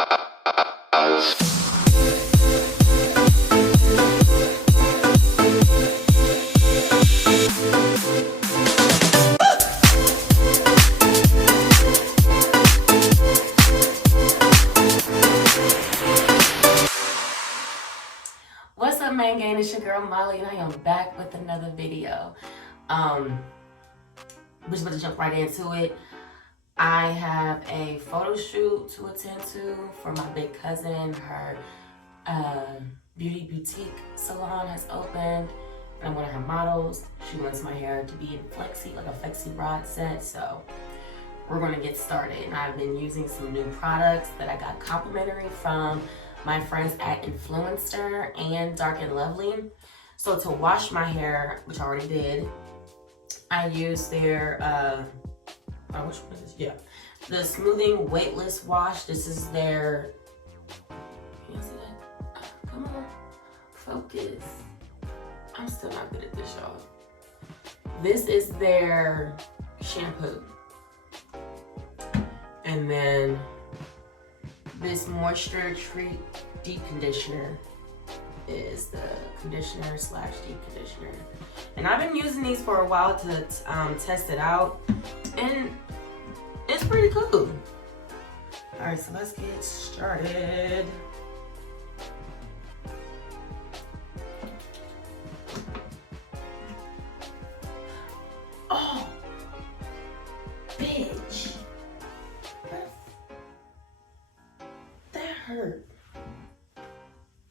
What's up, man gang? It's your girl Molly, and I am back with another video. We're just about to jump right into it. I have a photo shoot to attend to for my big cousin. Her beauty boutique salon has opened, and I'm one of her models. She wants my hair to be in Flexi, like a Flexi-Rod set, so we're gonna get started. And I've been using some new products that I got complimentary from my friends at Influencer and Dark and Lovely. So to wash my hair, which I already did, I used their, which one is this? Yeah, the Smoothing Weightless Wash. This is their, can you see that? Come on, focus. I'm still not good at this, y'all. This is their shampoo. And then this Moisture Treat Deep Conditioner is the conditioner slash deep conditioner. And I've been using these for a while to test it out, and it's pretty cool. All right, so let's get started. Oh, bitch. That hurt.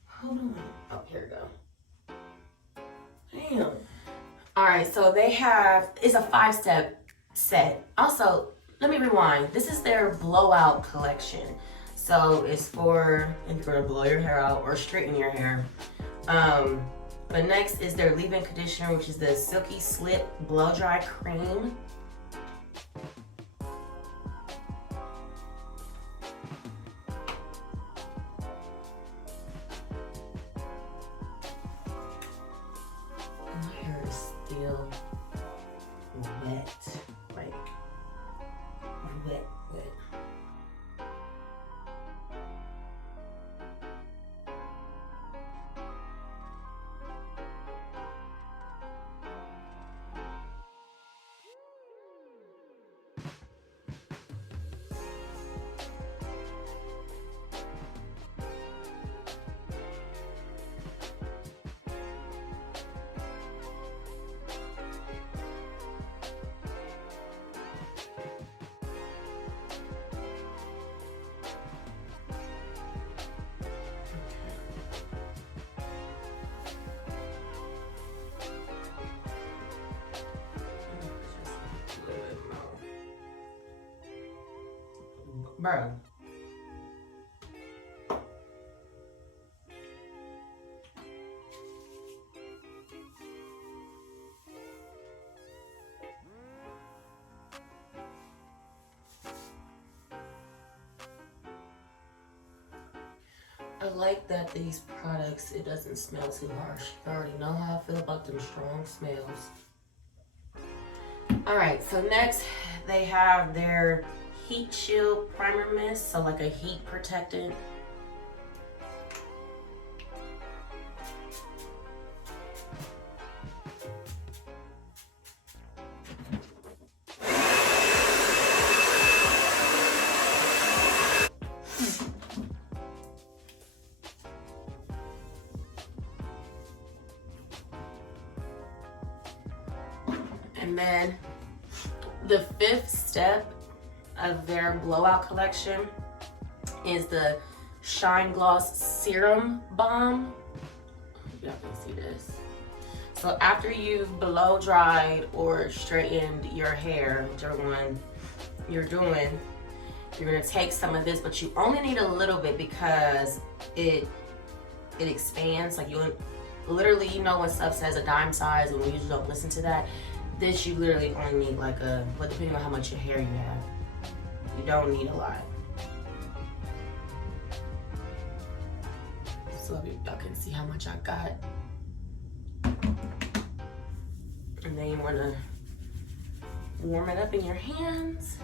Hold on. Oh, here we go. Damn. All right, so they have, it's a 5-step set. Also, let me rewind. This is their Blowout collection. So it's for if you're gonna blow your hair out or straighten your hair. But next is their leave-in conditioner, which is the Silky Slip Blow Dry Cream. My hair is still wet, like wet. Bro. I like that these products, it doesn't smell too harsh. You already know how I feel about them strong smells. All right, so next they have their Heat Shield Primer Mist, so like a heat protectant. And then the 5th step of their Blowout collection is the Shine Gloss Serum Balm. Y'all can see this. So after you've blow dried or straightened your hair, whichever one you're doing, you're gonna take some of this, but you only need a little bit because it expands. Like you literally, you know when stuff says a dime size and we usually don't listen to that. This you literally only need like a, well, depending on how much your hair you have. You don't need a lot. So y'all can see how much I got. And then you wanna warm it up in your hands.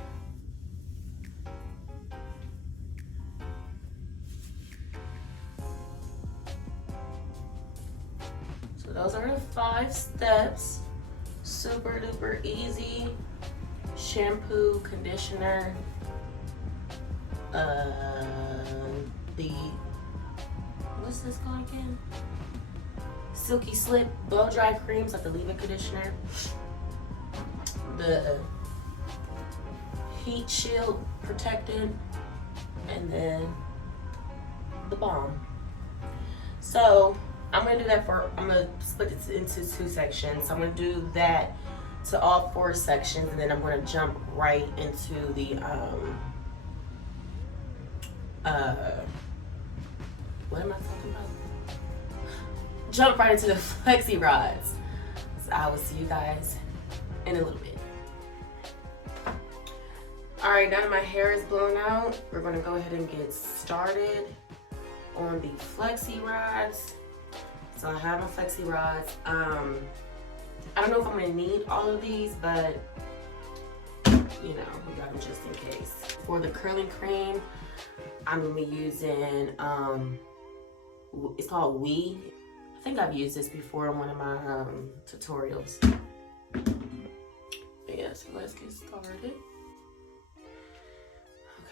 those are the 5 steps. Super duper easy. Shampoo, conditioner, what's this called again? Silky Slip blow dry creams, like the leave-in conditioner. The heat shield protectant, and then the balm. So I'm gonna do that I'm gonna split it into 2 sections. So I'm gonna do that to all 4 sections, and then I'm gonna jump right into the what am I talking about? Jump right into the Flexi-Rods. So I will see you guys in a little bit. All right, now that my hair is blown out, we're gonna go ahead and get started on the Flexi-Rods. So I have my Flexi-Rods. I don't know if I'm gonna need all of these, but you know, we got them just in case. For the curling cream, I'm gonna be using, it's called Ouai. I think I've used this before in one of my tutorials. But yeah, so let's get started.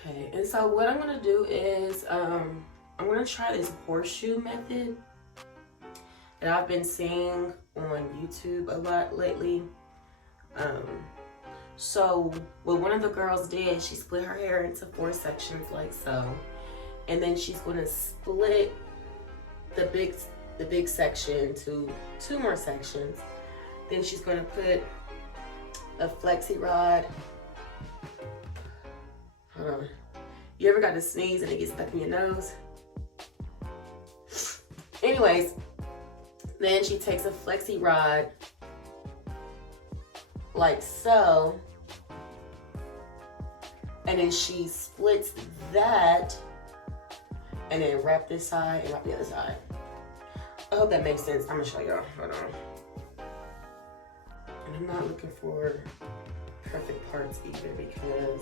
Okay, and so what I'm gonna do is, I'm gonna try this horseshoe method that I've been seeing on YouTube a lot lately. So what one of the girls did, she split her hair into 4 sections like so, and then she's gonna split the big section to 2 more sections. Then she's gonna put a Flexi-Rod. Hold on. You ever got to sneeze and it gets stuck in your nose? Anyways, then she takes a Flexi-Rod like so, and then she splits that, and then wrap this side and wrap the other side. I hope that makes sense. I'm gonna show y'all. Hold on. And I'm not looking for perfect parts either, because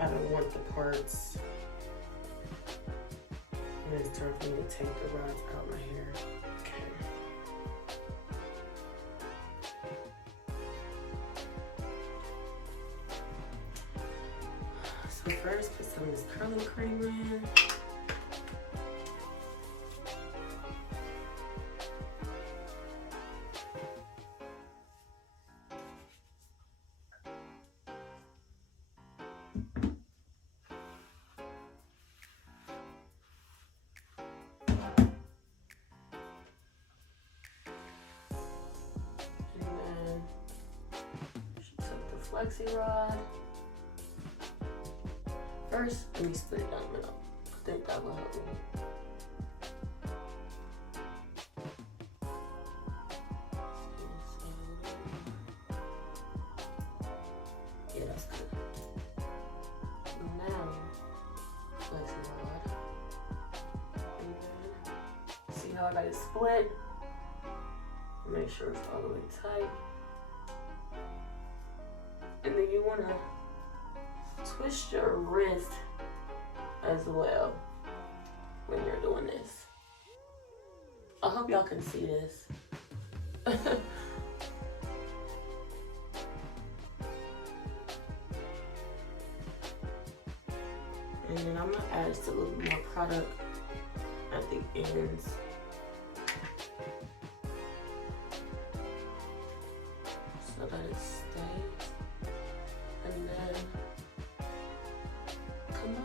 I don't want the parts when it's time for me to take the rods out of my hair. Okay. So first, put some of this curling cream in. Flexi-Rod. First, let me split it down the middle. I think that will help me. Yeah, that's good. Now, Flexi-Rod. See how I got it split? Make sure it's all the way tight. And then you want to twist your wrist as well when you're doing this. I hope y'all can see this. And then I'm going to add just a little bit more product at the ends. So that it stays. And then, come on.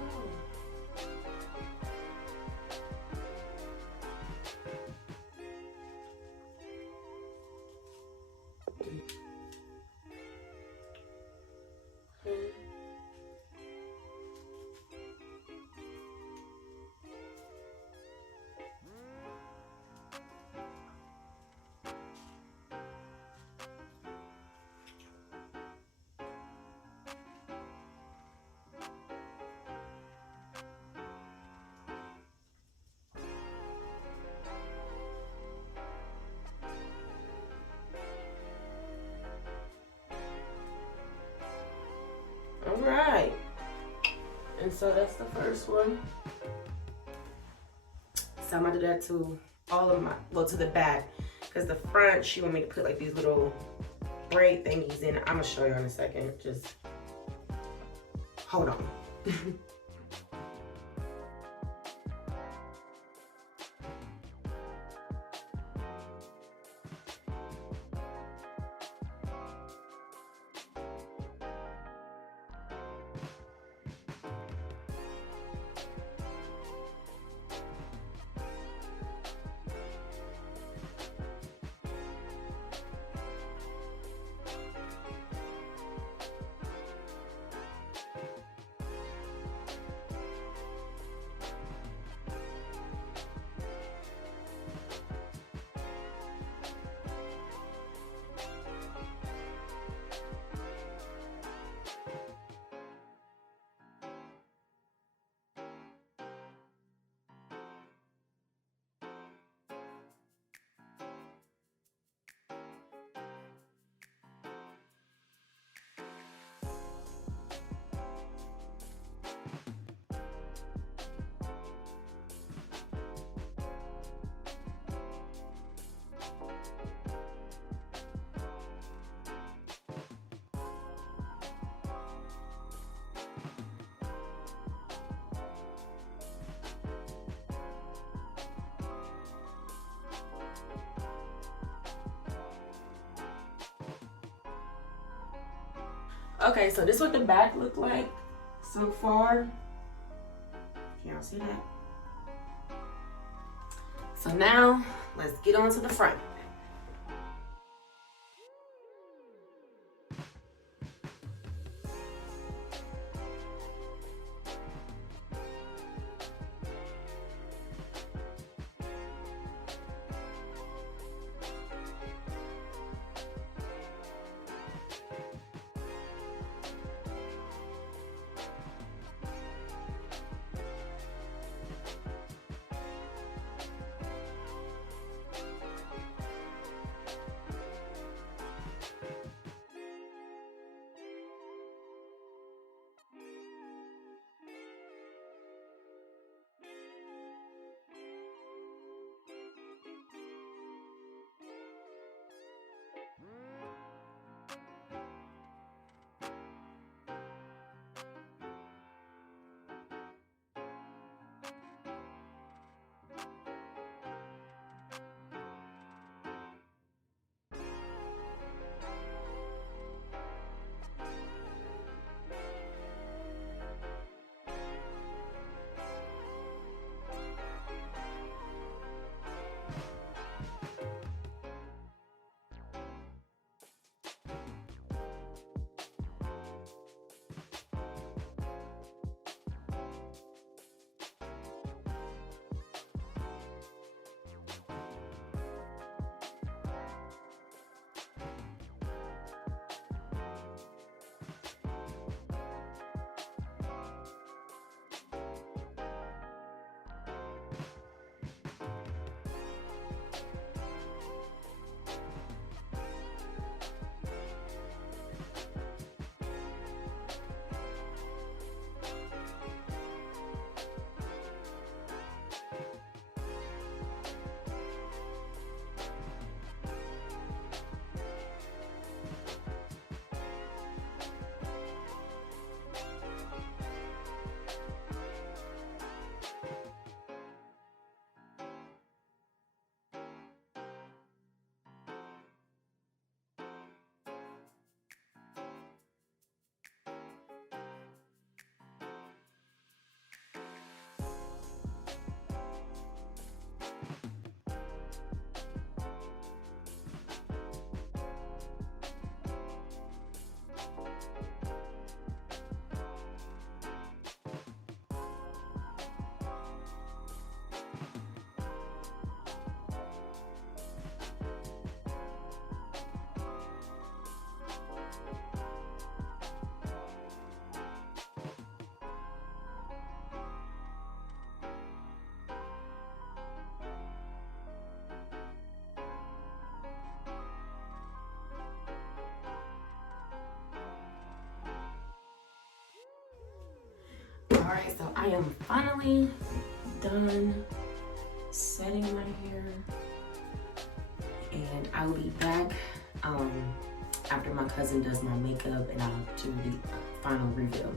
All right, and so that's the first one. So I'm gonna do that to all of my, well, to the back, because the front, she want me to put like these little braid thingies in. I'm gonna show you in a second. Just hold on. Okay, so this is what the back looked like so far. Can y'all see that? So now let's get on to the front. Alright, so I am finally done setting my hair. And I will be back after my cousin does my makeup and I'll do the final review.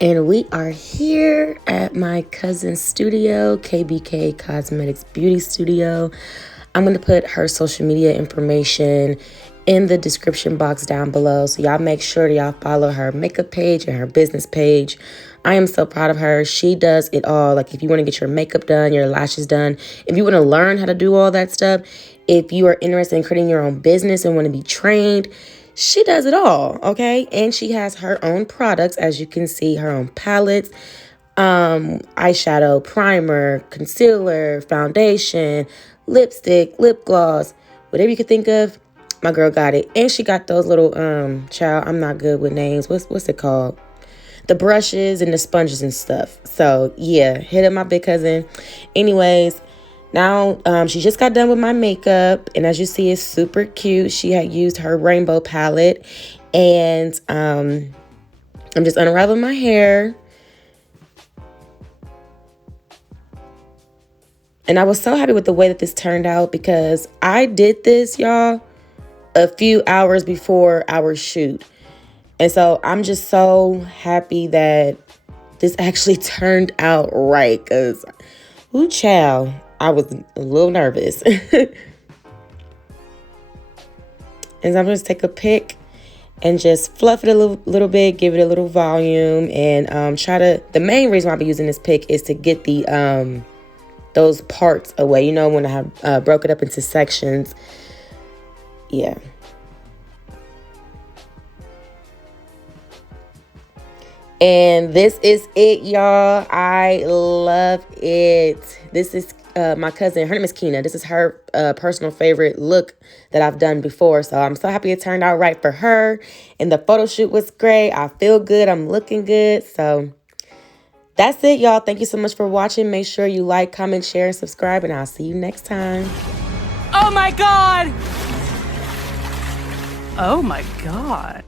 And we are here at my cousin's studio, KBK Cosmetics Beauty Studio. I'm going to put her social media information in the description box down below. So y'all make sure that y'all follow her makeup page and her business page. I am so proud of her. She does it all. Like if you want to get your makeup done, your lashes done, if you want to learn how to do all that stuff, if you are interested in creating your own business and want to be trained, she does it all, okay? And she has her own products, as you can see, her own palettes, eyeshadow, primer, concealer, foundation, lipstick, lip gloss, whatever you could think of, my girl got it. And she got those little, child, I'm not good with names. What's it called? The brushes and the sponges and stuff. So, yeah, hit up my big cousin. Anyways, now, she just got done with my makeup, and as you see, it's super cute. She had used her rainbow palette, and I'm just unraveling my hair. And I was so happy with the way that this turned out because I did this, y'all, a few hours before our shoot. And so I'm just so happy that this actually turned out right because, ooh, child, I was a little nervous. And I'm just take a pick and just fluff it a little bit, give it a little volume, and the main reason why I'll be using this pick is to get the those parts away. You know, when I have broke it up into sections. Yeah. And this is it, y'all. I love it. This is my cousin. Her name is Kina. This is her personal favorite look that I've done before. So I'm so happy it turned out right for her. And the photo shoot was great. I feel good. I'm looking good. So that's it, y'all. Thank you so much for watching. Make sure you like, comment, share, and subscribe. And I'll see you next time. Oh, my God. Oh, my God.